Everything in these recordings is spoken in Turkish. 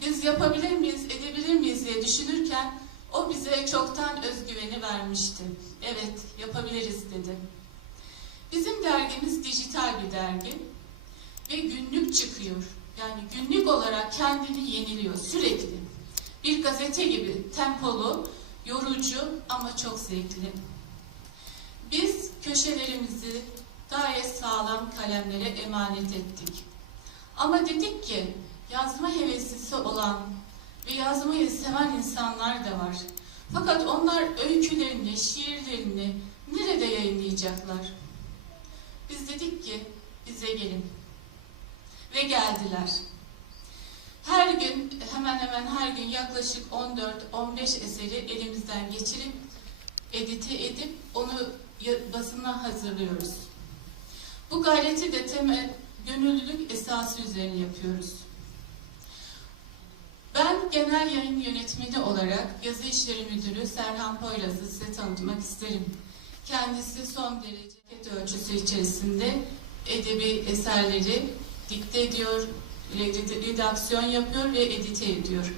Biz yapabilir miyiz, edebilir miyiz diye düşünürken o bize çoktan özgüveni vermişti. Evet, yapabiliriz dedi. Bizim dergimiz dijital bir dergi ve günlük çıkıyor. Yani günlük olarak kendini yeniliyor sürekli. Bir gazete gibi tempolu, yorucu ama çok zevkli. Biz köşelerimizi gayet sağlam kalemlere emanet ettik. Ama dedik ki yazma heveslisi olan ve yazmayı seven insanlar da var. Fakat onlar öykülerini, şiirlerini nerede yayınlayacaklar? Biz dedik ki bize gelin. Ve geldiler. Her gün hemen hemen her gün yaklaşık 14-15 eseri elimizden geçirip edite edip onu basına hazırlıyoruz. Bu gayreti de temel gönüllülük esası üzerine yapıyoruz. Genel yayın yönetmeni olarak yazı işleri müdürü Serhan Poyraz'ı size tanıtmak isterim. Kendisi son derece ket ölçüsü içerisinde edebi eserleri dikte ediyor, red- redaksiyon yapıyor ve edite ediyor.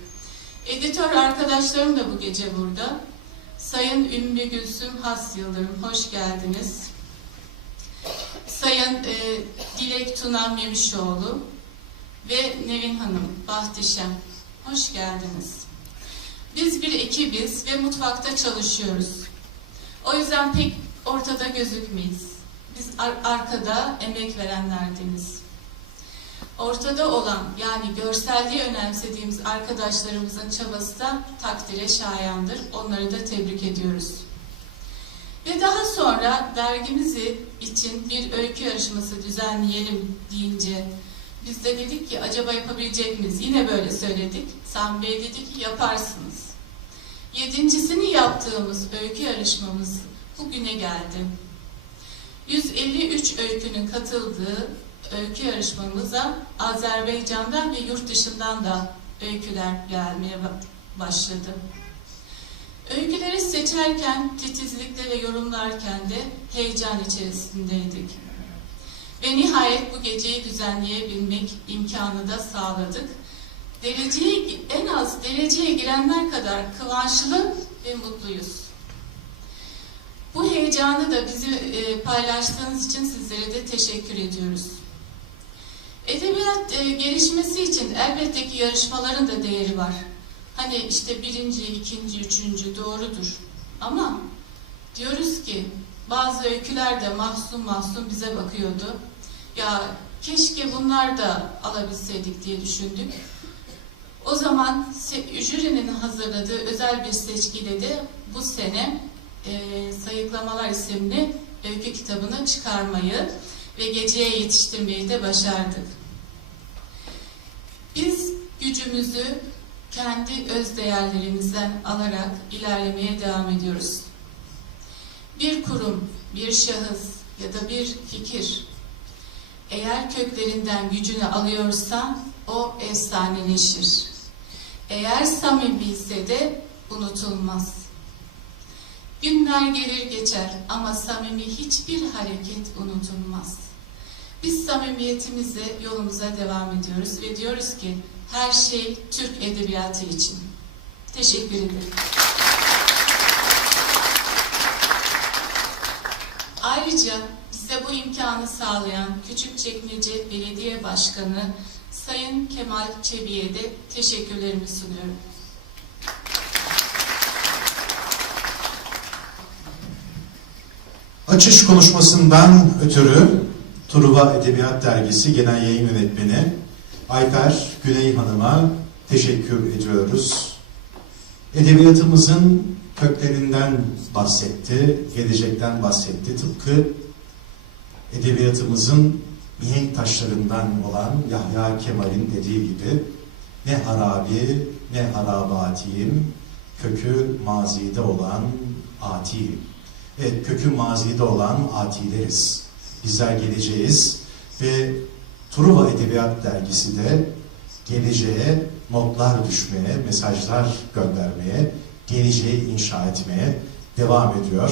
Editör arkadaşlarım da bu gece burada. Sayın Ümmü Gülsüm Has Yıldırım, hoş geldiniz. Sayın e, Dilek Tunam Yemişoğlu ve Nevin Hanım Bahtişem, hoş geldiniz. Biz bir ekibiz ve mutfakta çalışıyoruz. O yüzden pek ortada gözükmeyiz. Biz ar- arkada emek verenlerdeniz. Ortada olan yani görselliği önemsediğimiz arkadaşlarımızın çabası da takdire şayandır. Onları da tebrik ediyoruz. Ve daha sonra dergimizi için bir öykü yarışması düzenleyelim deyince biz de dedik ki acaba yapabilecek miyiz? Yine böyle söyledik. Sami Bey dedi ki yaparsınız. Yedincisini yaptığımız öykü yarışmamız bugüne geldi. 153 öykünün katıldığı öykü yarışmamıza Azerbaycan'dan ve yurt dışından da öyküler gelmeye ba- başladı. Öyküleri seçerken, titizlikle ve yorumlarken de heyecan içerisindeydik. Ve nihayet bu geceyi düzenleyebilmek imkanı da sağladık. Dereceye, en az dereceye girenler kadar kıvançlı ve mutluyuz. Bu heyecanı da bizi e, paylaştığınız için sizlere de teşekkür ediyoruz. Edebiyat e, gelişmesi için elbette ki yarışmaların da değeri var. Hani işte birinci, ikinci, üçüncü doğrudur. Ama diyoruz ki bazı öyküler de mahzun mahzun bize bakıyordu. Ya keşke bunlar da alabilseydik diye düşündük. O zaman jürinin hazırladığı özel bir seçkiyle de bu sene e, Sayıklamalar isimli öykü kitabını çıkarmayı ve geceye yetiştirmeyi de başardık. Biz gücümüzü kendi öz değerlerimizden alarak ilerlemeye devam ediyoruz. Bir kurum, bir şahıs ya da bir fikir eğer köklerinden gücünü alıyorsa o efsaneleşir. Eğer samimi ise de unutulmaz. Günler gelir geçer ama samimi hiçbir hareket unutulmaz. Biz samimiyetimizle yolumuza devam ediyoruz ve diyoruz ki her şey Türk edebiyatı için. Teşekkür ederim. Ayrıca bize bu imkanı sağlayan Küçükçekmece Belediye Başkanı Sayın Kemal Çebi'ye de teşekkürlerimi sunuyorum. Açış konuşmasından ötürü Truva Edebiyat Dergisi Genel Yayın Yönetmeni Ayfer Güney Hanım'a teşekkür ediyoruz. Edebiyatımızın köklerinden bahsetti, gelecekten bahsetti. Tıpkı edebiyatımızın mihenk taşlarından olan Yahya Kemal'in dediği gibi ne harabi ne harabatiyim, kökü mazide olan atiyim. Evet, kökü mazide olan atileriz. Bizler geleceğiz ve Truva Edebiyat Dergisi de geleceğe notlar düşmeye, mesajlar göndermeye, geleceği inşa etmeye devam ediyor.